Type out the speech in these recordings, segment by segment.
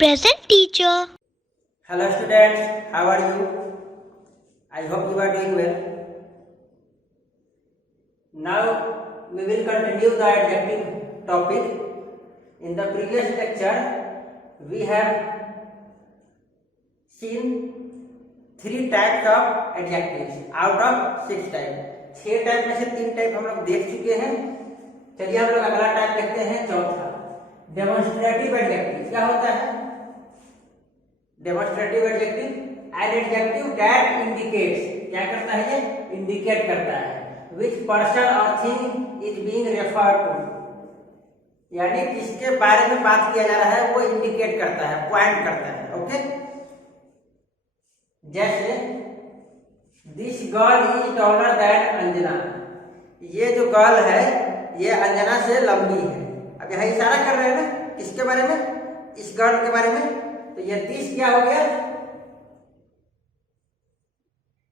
Present teacher. Hello students, how are you? I hope you are doing well. Now we will continue the adjective topic. In the previous lecture we have seen 3 types of adjectives out of 6 types. 6 type में से 3 type हम लोग देख चुके हैं. चलिए हम लोग अगला टाइप देखते हैं, चौथा डेमोन्स्ट्रेटिव एडजेक्टिव. क्या होता है demonstrative adjective? An adjective that indicates, क्या करता है ये? इंडिकेट करता है which person or thing is being referred to, यानी किसके बारे में बात किया जा रहा है वो इंडिकेट करता है, पॉइंट करता है. ओके, जैसे this girl is taller then Anjana. ये जो गर्ल है ये अंजना से लंबी है. अब यहाँ इशारा कर रहे हैं ना किसके बारे में? इस गर्ल के बारे में. तो ये दिस क्या हो गया?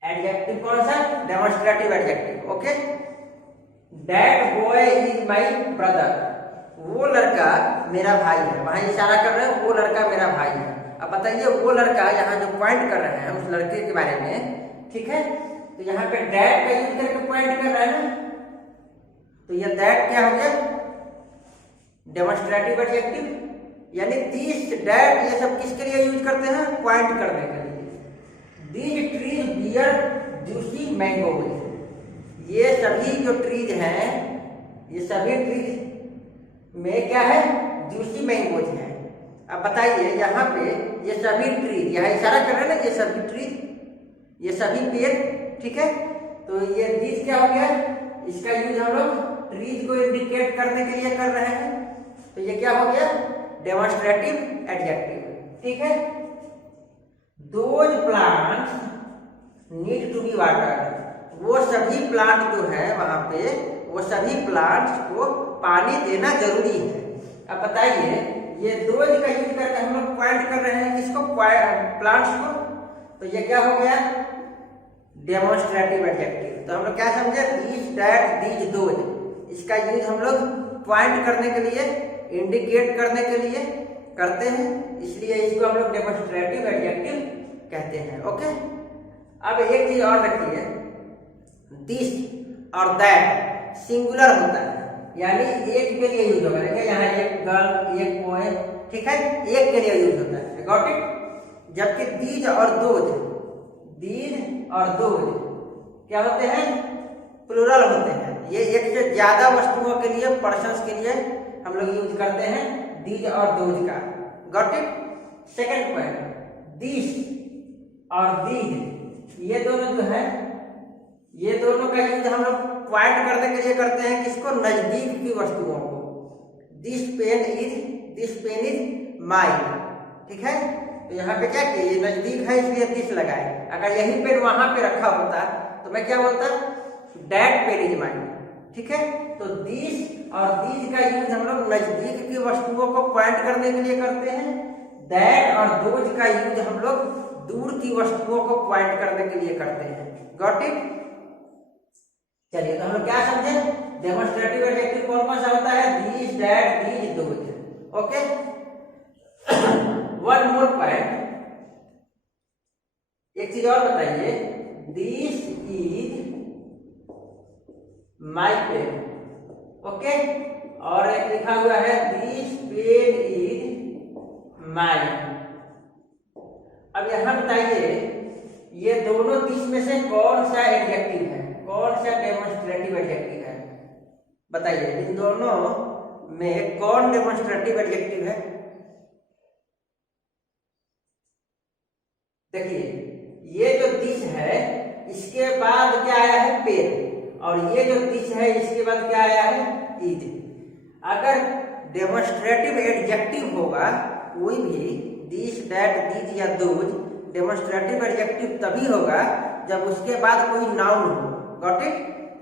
एडजेक्टिव. कौन सा? Demonstrative adjective. Okay, that boy is my brother. वो लड़का मेरा भाई है. वहां इशारा कर रहे हैं वो लड़का मेरा भाई है. अब बताइए वो लड़का यहाँ जो पॉइंट कर रहे हैं उस लड़के के बारे में, ठीक है, तो यहाँ पे दैट का यूज करके पॉइंट कर रहा है ना, तो ये दैट क्या हो गया? Demonstrative adjective. यानी दिस दैट ये सब किसके लिए यूज करते हैं? पॉइंट करने के लिए. These trees bear juicy mangoes. ये सभी जो ट्रीज हैं ये सभी ट्रीज में क्या है? जूसी मैंगोज हैं. अब बताइए यहाँ पे ये सभी ट्रीज, यहाँ इशारा कर रहे हैं ना ये सभी ट्रीज, ये सभी पेड़, ठीक है, तो ये दीज क्या हो गया? इसका यूज हम लोग ट्रीज को इंडिकेट करने के लिए कर रहे हैं, तो ये क्या हो गया? Demonstrative adjective. ठीक है, those plants need to be watered. वो सभी प्लांट जो है वहां पे वो सभी प्लांट्स को पानी देना जरूरी है. अब बताइए ये दोज का यूज करके हम लोग पॉइंट कर रहे हैं किसको? प्लांट्स को. तो ये क्या हो गया? Demonstrative adjective. तो हम लोग क्या समझे? This that these those. इसका यूज हम लोग पॉइंट करने के लिए, इंडिकेट करने के लिए करते हैं, इसलिए इसको हम लोग डेमोन्स्ट्रेटिव एडजेक्टिव कहते हैं. ओके, अब एक चीज और रखिए, दिस और दैट सिंगुलर होता है, यानी एक के लिए यूज होगा. देखिए यहाँ एक गर्ल एक बॉय, ठीक है, एक के लिए यूज होता है. Got it? जबकि दीज और दोज, दीज और दोज क्या होते हैं? प्लूरल होते हैं. ये एक से ज्यादा वस्तुओं के लिए, पर्सन्स के लिए हम लोग यूज करते हैं दीज और दोज का. Got it? Second point, this और दीज, ये दोनों जो है ये दोनों का यूज हम लोग पॉइंट करने के लिए करते हैं किसको? नजदीक की वस्तुओं को. This pen is mine. ठीक है, तो यहाँ पे क्या किया? ये नजदीक है इसलिए दिस लगाए. अगर यही पेन वहां पे रखा होता तो मैं क्या बोलता? That pain is mine. ठीक है, तो दिस और दीज का यूज हम लोग नजदीक की वस्तुओं को पॉइंट करने के लिए करते हैं. दैट और दोज का यूज हम लोग दूर की वस्तुओं को पॉइंट करने के लिए करते हैं. Got it? चलिए, तो हम लोग क्या समझे? डेमोन्स्ट्रेटिव एडजेक्टिव कौन कौन सा होता है? This that these those. Okay, one more point, एक चीज और बताइए, this is my pen. Okay, और एक लिखा हुआ है दिस पेन इज माइन. अब यहां बताइए ये दोनों दिस में से कौन सा एडजेक्टिव है? कौन सा डेमोन्स्ट्रेटिव एडजेक्टिव है? बताइए इन दोनों में कौन डेमोन्स्ट्रेटिव एडजेक्टिव है? देखिए ये जो दिस है इसके बाद क्या आया है? पेन. और ये जो दिस है इसके बाद क्या आया है? इज. अगर डेमोन्स्ट्रेटिव एडजेक्टिव होगा कोई भी, दिस दैट दीज या दोज, डेमोन्स्ट्रेटिव एडजेक्टिव तभी होगा जब उसके बाद कोई नाउन हो. Got it?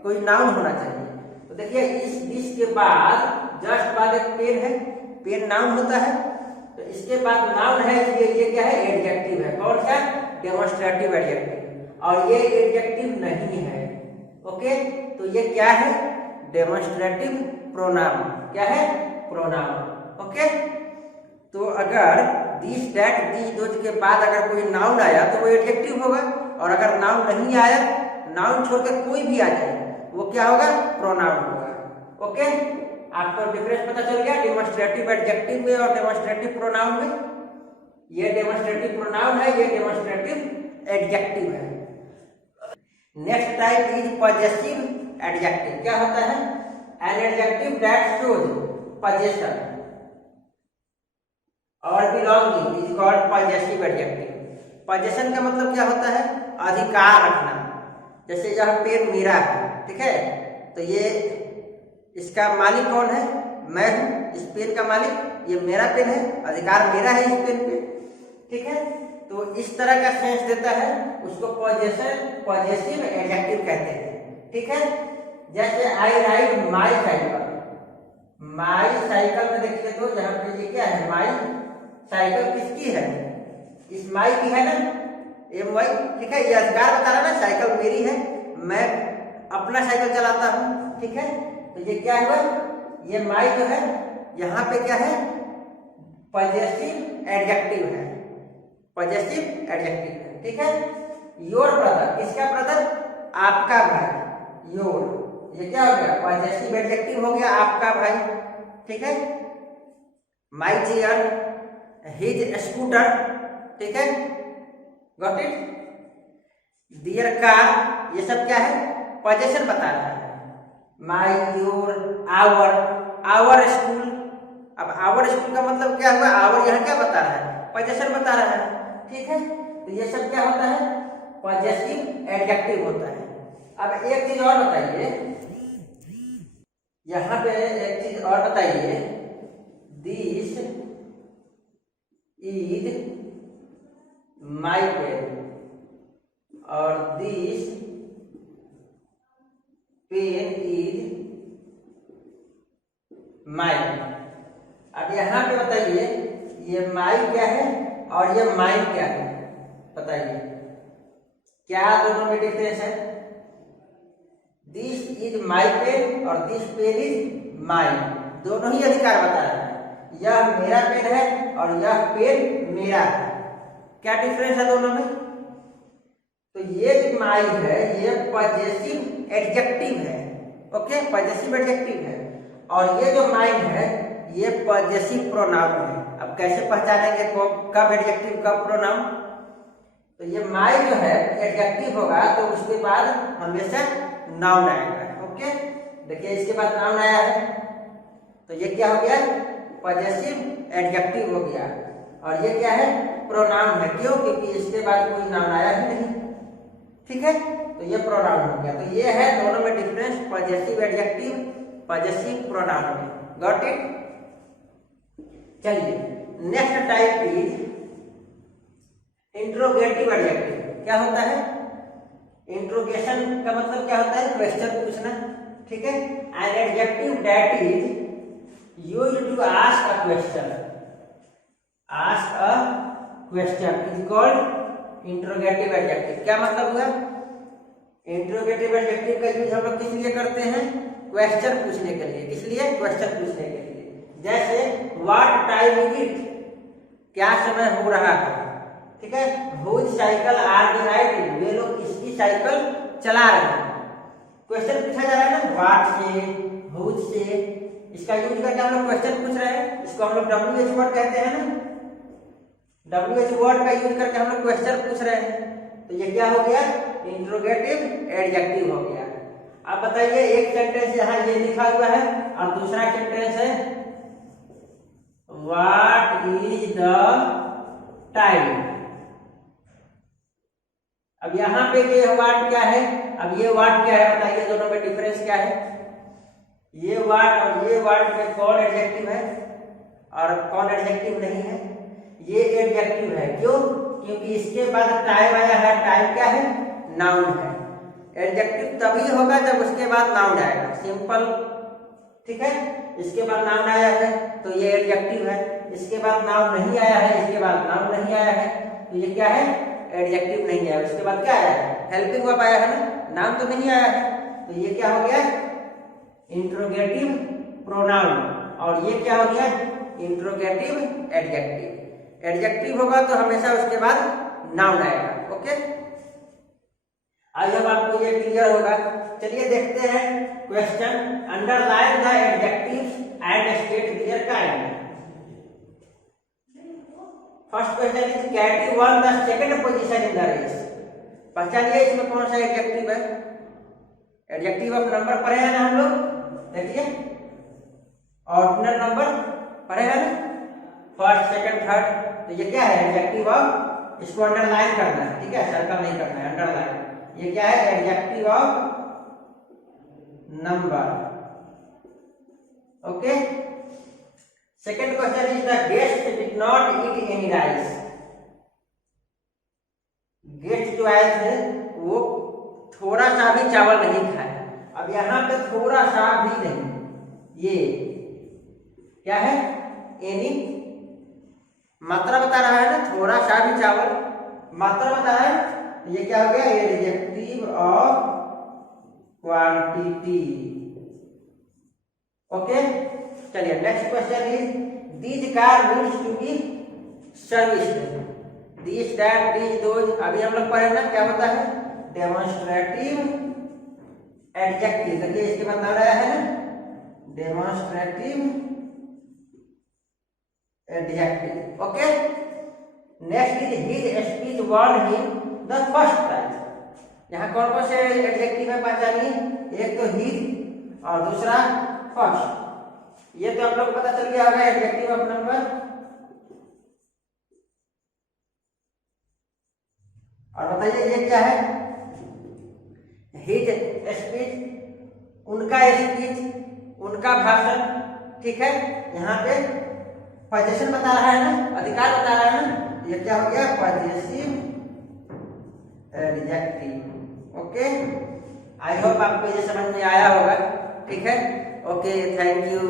कोई नाउन होना चाहिए. तो देखिए इस दिस के बाद जस्ट बाद एक पेन है, पेन नाउन होता है, तो इसके बाद नाउन है इसलिए ये क्या है? एडजेक्टिव है. कौन सा? Demonstrative adjective. और ये एडजेक्टिव नहीं है. ओके, तो ये क्या है? Demonstrative pronoun. क्या है? प्रोनाउन. ओके, तो अगर दिस दैट दीज दोज के बाद अगर कोई नाउन आया तो वो एडजेक्टिव होगा, और अगर नाउन नहीं आया, नाउन छोड़कर कोई भी आ जाए, वो क्या होगा? प्रोनाउन होगा। ओके, आपको डिफरेंस पता चल गया डेमोन्स्ट्रेटिव एडजेक्टिव में और डेमोन्स्ट्रेटिव प्रोनाउन में। ये डेमोन्स्ट्रेटिव प्रोनाउन है, ये डेमोन्स्ट्रेटिव एडजेक्टिव है। Next type is possessive adjective. क्या होता है? An adjective that shows possession और belonging is called possessive adjective। possession का मतलब क्या होता है? अधिकार रखना। जैसे यह पेन मेरा है, ठीक है, तो ये इसका मालिक कौन है? मैं हूं। इस पेन का मालिक ये मेरा पेन है, अधिकार मेरा है इस पेन पे, ठीक है। तो इस तरह का सेंस देता है, उसको पॉजेसिव एडजेक्टिव कहते हैं, ठीक है। जैसे I ride my cycle. My cycle में देखिए तो यहाँ पे ये क्या है? माई साइकिल किसकी है? इस माई की है ना, एम वाई, ठीक है। ये अधिकार बता रहा है ना, साइकिल मेरी है, मैं अपना साइकिल चलाता हूँ, ठीक है। तो ये क्या हुआ? ये माई जो है यहाँ पे क्या है? पॉजेसिव एडजेक्टिव है, पॉजेसिव एडजेक्टिव है, ठीक है। योर ब्रदर, किसका ब्रदर? आपका भाई, योर, ये क्या हो गया? पॉजेसिव एडजेक्टिव हो गया, आपका भाई, ठीक है। माई चेयर, हिज स्कूटर, ठीक है, गॉट इट। डियर कार, ये सब क्या है? पॉजेशन बता रहा है। माई, योर, आवर, आवर स्कूल। अब आवर स्कूल का मतलब क्या हुआ? आवर यहाँ क्या बता रहा है? पॉजेशन बता रहा है, ठीक है। तो ये सब क्या होता है? पॉजेसिव एडजेक्टिव होता है। अब एक चीज और बताइए, यहाँ पे एक चीज और बताइए, दिस इज माई पेन और दिस पेन इज माई। अब यहाँ पे बताइए, ये माई क्या है और ये माइन क्या है? बताइए क्या दोनों में डिफरेंस है? दिस इज माई पेन और दिस पेन इज माइन, दोनों ही अधिकार बता रहा है। यह मेरा पेन है और यह पेन मेरा है। क्या डिफरेंस है दोनों में? तो ये जो माई है ये पॉजेसिव एडजेक्टिव है, ओके, पॉजेसिव एडजेक्टिव है, और ये जो माइन है ये पॉजेसिव प्रोनाउन है। अब कैसे पहचानेंगे कब एडजेक्टिव कब प्रोनाउन? तो ये माई जो है एडजेक्टिव होगा तो उसके बाद हमेशा नाउन आएगा, ओके। देखिए इसके बाद नाउन आया है तो ये क्या हो गया? पॉजेसिव एडजेक्टिव हो गया, और ये क्या है? प्रोनाउन है। क्यों? क्योंकि इसके बाद कोई नाउन आया ही नहीं, ठीक है, तो ये प्रोनाउन हो गया। तो ये है दोनों में difference, possessive adjective, possessive pronoun में। Got it? चलिए next type is interrogative adjective. क्या होता है? इंट्रोगेशन का मतलब क्या होता है? क्वेश्चन पूछना, ठीक है। An adjective that is used to ask a question, ask a question is called interrogative adjective. क्या मतलब हुआ? इंट्रोगेटिव एडजेक्टिव का यूज हम लोग किस लिए करते हैं? क्वेश्चन पूछने के लिए। किस लिए? क्वेश्चन पूछने के लिए। जैसे व्हाट टाइम इज इट, क्या समय हो रहा है, ठीक है। Whose cycle are they riding, वे लोग किसकी साइकिल चला रहे हैं। क्वेश्चन पूछा जा रहा है ना, व्हाट से, हुज से, इसका यूज करके हम लोग क्वेश्चन पूछ रहे हैं। इसको हम लोग WH वर्ड कहते हैं ना, WH वर्ड का यूज करके हम लोग क्वेश्चन पूछ रहे हैं। तो ये क्या हो गया? इंट्रोगेटिव एडजेक्टिव हो गया। अब बताइए, एक सेंटेंस यहाँ ये लिखा हुआ है और दूसरा सेंटेंस है व्हाट इज द टाइम। अब यहाँ पे ये व्हाट क्या है? अब ये व्हाट क्या है? बताइए दोनों में डिफरेंस क्या है? ये व्हाट और ये व्हाट में कौन एडजेक्टिव है और कौन एडजेक्टिव नहीं है? ये एडजेक्टिव है। क्यों? क्योंकि इसके बाद टाइम आया है। टाइम क्या है? नाउन है। एडजेक्टिव तभी होगा जब उसके बाद नाउन आएगा, सिंपल, ठीक है। इसके बाद नाउन आया है तो ये एडजेक्टिव है। इसके बाद नाउन नहीं आया है, इसके बाद नाउन नहीं आया है, तो ये क्या है? एडजेक्टिव नहीं है। उसके बाद क्या आया है? हेल्पिंग वर्ब आया है ना, नाउन तो नहीं आया है, तो ये क्या हो गया? Interrogative pronoun. और ये क्या हो गया? Interrogative adjective. एडजेक्टिव होगा तो हमेशा उसके बाद नाउन आएगा। ओके, आई होप आपको ये क्लियर होगा। चलिए देखते हैं question. Underline the adjectives and state their kind. First question is Katie won the second position in the race. पहचानिए इसमें कौन सा एडजेक्टिव है। एडजेक्टिव ऑफ नंबर पढ़े हैं ना हम लोग, देखिए ऑर्डिनल नंबर पढ़े हैं ना, फर्स्ट सेकंड थर्ड। तो ये क्या है, एडजेक्टिव ऑफ, इसको अंडरलाइन करना है, ठीक है, सर्कल नहीं करना है, अंडरलाइन। ये क्या है, adjective of number. Okay, second question is the guest did not eat any rice. Guest जो आए थे वो थोड़ा सा भी चावल नहीं खाए। अब यहाँ पे थोड़ा सा भी नहीं, ये क्या है, एनी मात्रा बता रहा है ना, थोड़ा सा भी चावल मात्रा बता रहा है। ये क्या हो गया, एडजेक्टिव ऑफ क्वांटिटी। ओके, चलिए next question is these car needs to be serviced. This that this those, अभी हम लोग पढ़े ना क्या होता है, डेमोन्स्ट्रेटिव एडजेक्टिव। देखिए इसके बता रहा है ना, demonstrative adjective. Okay, next is his speech won him the first prize. यहाँ कौन कौन से एडजेक्टिव है पहचानिए, एक तो हिज और दूसरा फर्स्ट। ये तो आप लोग को पता चल गया होगा एडजेक्टिव ऑफ नंबर। और बताइए ये क्या है, हिज स्पीच, उनका स्पीच, उनका भाषण, ठीक है। यहाँ पे पोजीशन बता रहा है ना, अधिकार बता रहा है ना, ये क्या हो गया, positive adjective. Okay, I hope आपको ये समझ में आया होगा, ठीक है। Okay, thank you.